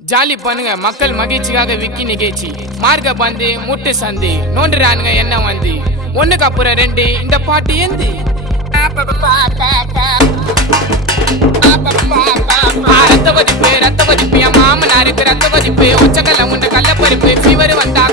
jolly பண்ணுங்க மக்கள் மகிழ்ச்சிக்காக விக்கி நிகழ்ச்சி மார்க்க பந்து முட்டு சந்து நோண்டுறானுங்க என்ன வந்து ஒண்ணுக்கு அப்புறம் ரெண்டு இந்த பாட்டு ஏந்து ரத்த பதிப்பு என் மாமனாருக்கு ரத்த பதிப்பு உச்சக்கல்ல உண்ட கள்ளப்பருப்பு ஃபீவர் வந்தா